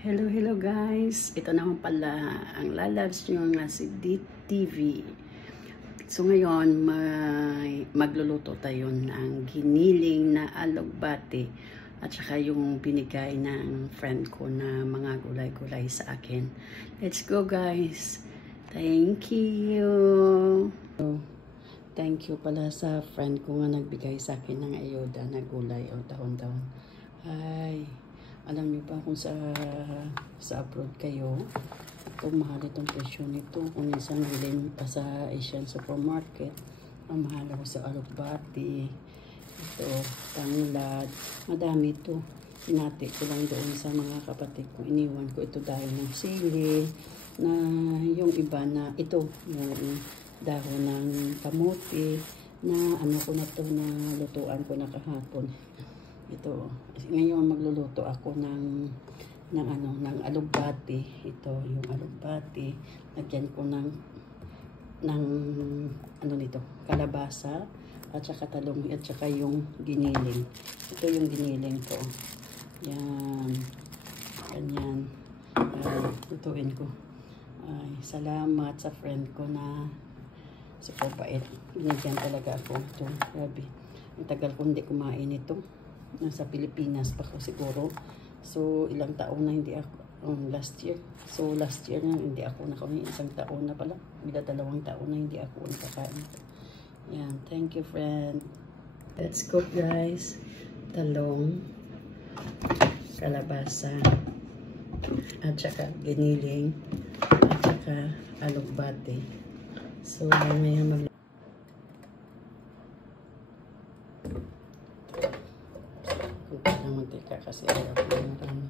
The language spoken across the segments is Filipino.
Hello, hello guys. Ito naman pala ang lalabs nyo nga si DTV. So ngayon, magluluto tayo ng giniling na alugbati at saka yung binigay ng friend ko na mga gulay-gulay sa akin. Let's go guys. Thank you. Thank you pala sa friend ko nga nagbigay sa akin ng ayuda na gulay o dahon-dahon. Hi. Alam niyo ba kung sa abroad kayo, ito mahal itong presyo nito. Kung isang bilhin pa sa Asian supermarket, ang mahal ako sa alugbati, ito, tanglad, madami ito. Hinati ko lang doon sa mga kapatid ko. Iniwan ko ito dahil ng sili, na yung iba na ito, yung dahon ng kamote, na ano ko na to, na lutuan ko na kahapon. Ito, ngayon magluluto ako ng alugbati. Ito yung alugbati. Lagyan ko ng ano nito, kalabasa at saka talong at saka yung giniling. Ito yung giniling ko. Yan. Ganyan. Lutuin ko. Ay, salamat sa friend ko na super bait. Binigyan talaga ako ito. Grabe. Ang tagal ko hindi kumain ito. Nasa Pilipinas pa ko siguro. So, ilang taon na hindi ako, last year. So, last year na hindi ako nakain. Isang taon na pala. Bila 2 taon na hindi ako nakakain. Yan. Thank you, friend. Let's cook, guys. Talong, kalabasa, at saka giniling, at saka alugbati. So, mamaya ng mantika kasi ayaw ko ng marami.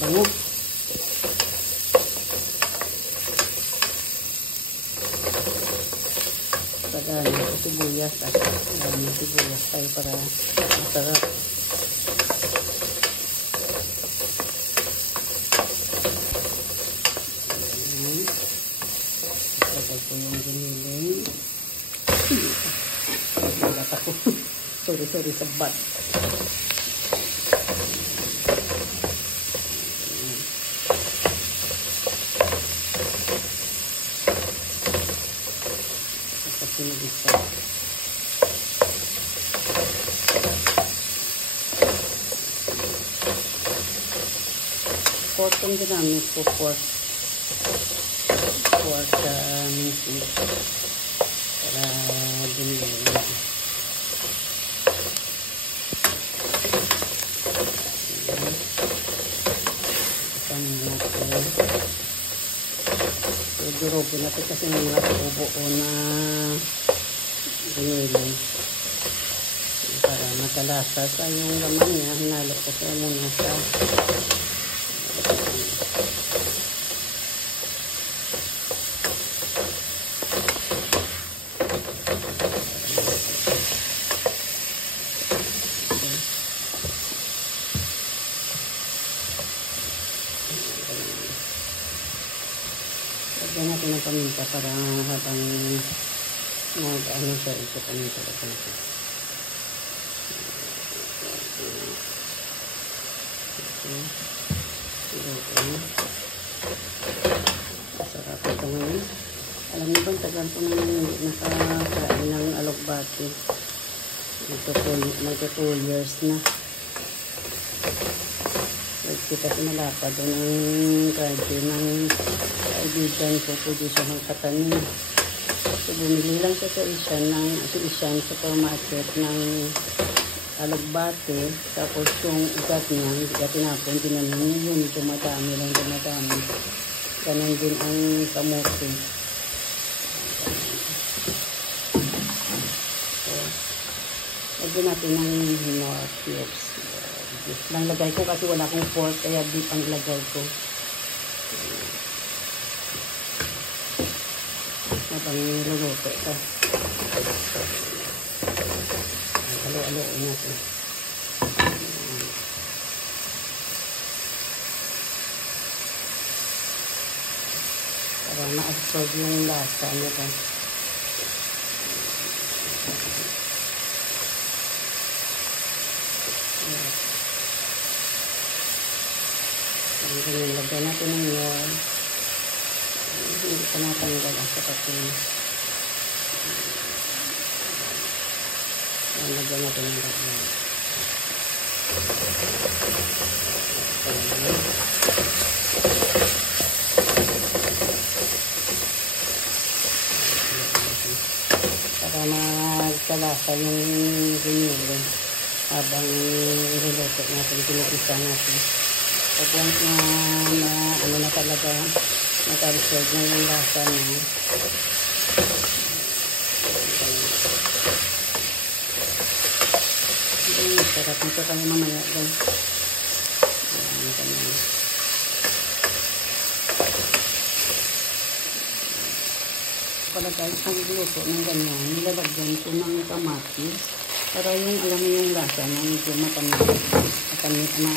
Bango. Tagaan sibuyas at sibuyas tayo para masarap. Lagay ko yung giniling. Nagat ako. Sorry sa bat. Pinag-isa. Pork ang ginamit ko, pork mince para giniling. Kasama natin. Durobo natin kasi may mga buo na giniling para matalasa sa yung laman niya. Hinalo ko siya muna sa lagyan natin ng paminta para habang ano siya, ito paminta ko natin. Sarap ito ngayon. Alam niyo ba, tagal ko na nakakain ng alugbati. Magto 2 years na. Kita sinalapa doon ang radyo ng kaibigan ko. Pwede siya magpatanim. So, bumili lang siya sa Isyan supermarket ng alugbate. Tapos yung ugat niya, hindi ka tinapon, tinanin yun. Dumadami. Ganon din ang kamote. So, lagyan natin ng North Cubes. Lang lagay ko kasi wala akong fork, kaya deep ang lagay ko. Habang niluluto ito. Alo-aloin natin. Para ma-absorb yung lasa nito. Ganyan, lagyan natin ng yun. Hindi pa natanggal sa patin. Lagyan natin ng lagyan. Para magkalasa yung ginilo habang iluluto natin, pinipisa natin. Pag once na ano na talaga, naka-absorb na yung lasa niya. Sarap nito kami mamaya doon. Ayan, ganyan. Pala guys, ang luto ng ganyan, nilalagyan ko ng kamatis. Para yung, alam mo yung lasa na medyo matamis. Matamis na,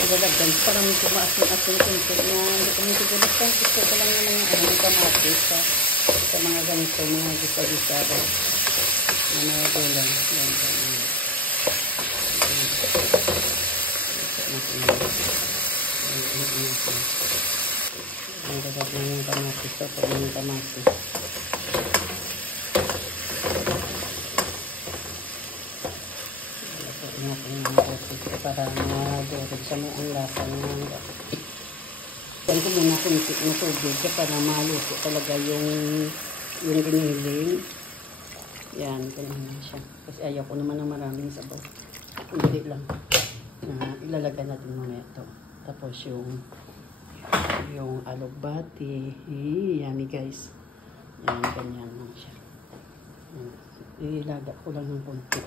nilalagyan ko para medyo maasin-asin kunti na hindi ko medyo gulat. Gusto ko lang yung mga kamatis sa mga ganito, mga gisa-gisa na mga gulay. Ang gagawin ng kamatis ito, pag ng kamatis. Para madurin sa may ang lasa ng yan ko muna kunti na tubig para maluto talaga yung giniling. Yan, ganun na siya. Kasi ayaw ko naman ng maraming sabaw. Kunti lang. Ilalagay natin mamaya ito. Tapos yung alugbati. Yummy guys. Yan, ganyan lang siya. Ilaga ko lang ng kunti.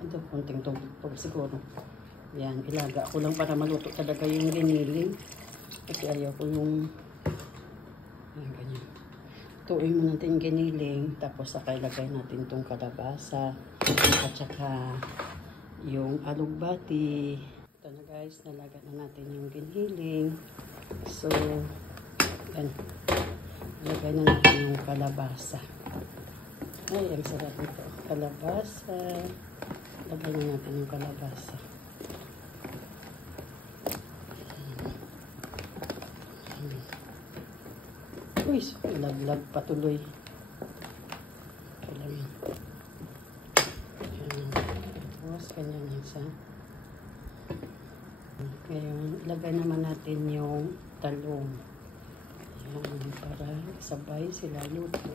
Ito, konting tubig siguro. Yan, ilaga ko lang para maluto talaga yung giniling. Kasi ayaw ko yung yan, ganyan. Tuin mo natin yung giniling. Tapos saka ilagay natin itong kalabasa. At saka yung alugbati. Ito na guys, nalaga na natin yung giniling. So, yan. Ilagay na natin yung kalabasa. Ay, ang sarap nito. Kalabasa. Lagyan na natin yung kalabasa. Uy, laglag patuloy. Kailangan. Tapos, ganyan isa. Ngayon, ilagay naman natin yung talong. Ayan, para sabay sila luto.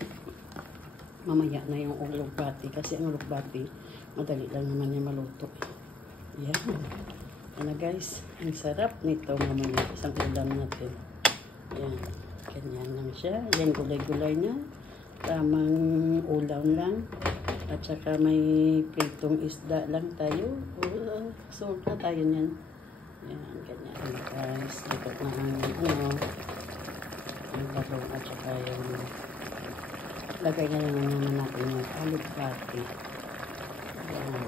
Mamaya na yung alugbati. Kasi ang alugbati, madali lang naman yung maluto. Yan. Ano guys, ang sarap nito mamaya. Isang ulam natin. Yan. Ganyan lang siya. Yan, gulay-gulay niya. Tamang ulam lang. At saka may pritong isda lang tayo. Solve na tayo niyan. Yan, ganyan guys. Ito na ang talong at saka yung lagay na lang naman natin yung alugbati. Yan.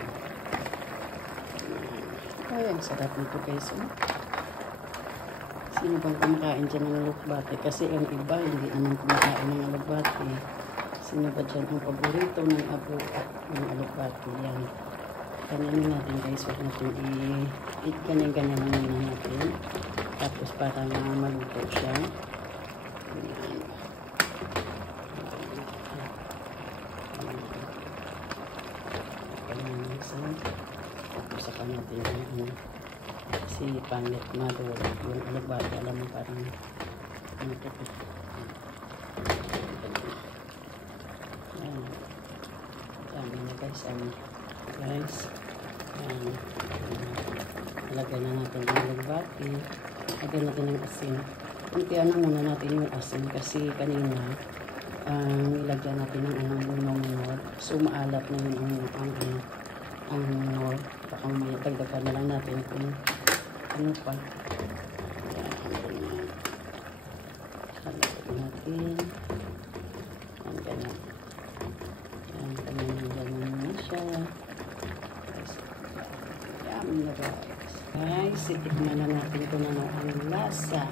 Ay, ang sarap nito guys. Sino bang kumakain dyan ng alugbati? Kasi ang iba, hindi naman kumakain ng alugbati. Sino ba dyan ang paborito ng alugbati? Yan. Ganyan natin guys. Huwag natin ganyan-ganyan lang muna natin. Tapos para maluto siya. Yan. Tatakpan natin yung kasi pangit madurog yung alagbati. Alam mo parang ano ito. Ayan. Dami na guys. Guys. Ayan. Lagyan na natin yung alagbati. Lagyan natin ng asin. Kuntian na muna natin yung asin kasi kanina nilagyan natin ng lunong-lunong. So maalat na yun ang nor. Baka may dagdagan na lang natin kung ano pa. Ayan. Halagyan natin. Ayan, ganyan. Ayan, ganyan na siya. Guys, yummy na guys. Guys, itikman na natin kung ano ang lasa.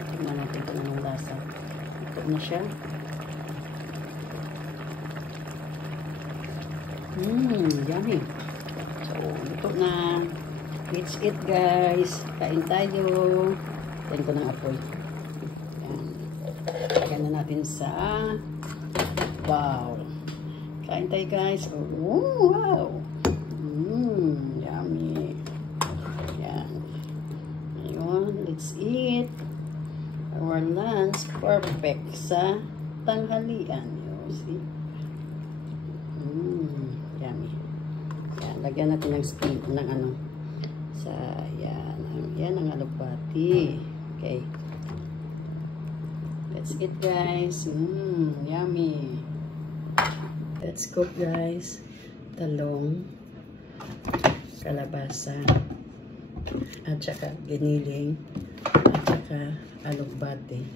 Itikman natin kung ano ang lasa. Ito na siya. Yummy. So, ito na. Let's eat guys. Kain tayo. Kain ko ng apoy. Ayan. Kain na natin sa bowl. Kain tayo guys. Oh, wow. Yummy. Ayan. Ayun. Let's eat. Our lunch. Perfect sa tanghalian. You see? Yummy. Yan, lagyan natin ng spoon ng ano sa yan ang alagbati. Okay. Let's eat guys. Yummy. Let's cook guys. Talong, kalabasa, at saka giniling, at saka alagbati.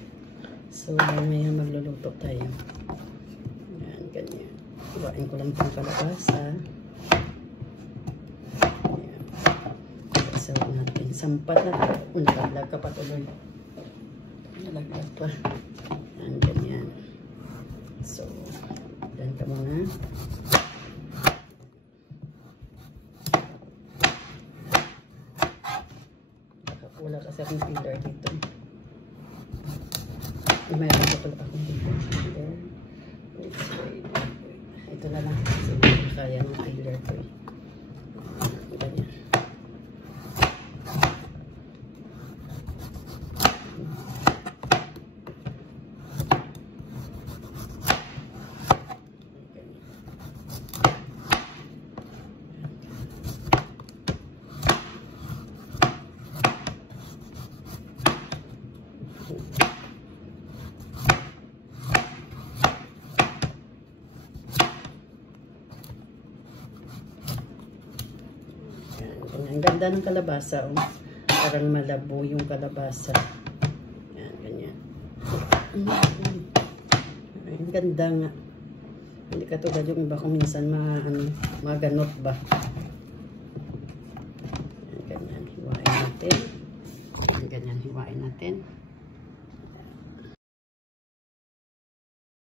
So mamaya magluluto tayo. Yan, ganyan. Iwain ko lang itong kalabasa. Ayan. Sasawa natin. Sampat na ito. Nalaglag ka pa tuloy. Nalaglag pa. Ayan, ganyan. So, yan ka muna. Nakapula kasi akong filler dito. Mayroon ko pala akong dito. Let's wait. Ito na lang kasi kaya ng filler ko eh. Ganyan. Ang ganda ng kalabasa, oh. Parang malabo yung kalabasa. Yan, ganyan. Ang ganda nga. Hindi katulad yung iba kung minsan maganot ba. Yan, ganyan. Hiwain natin. Yan, ganyan. Hiwain natin.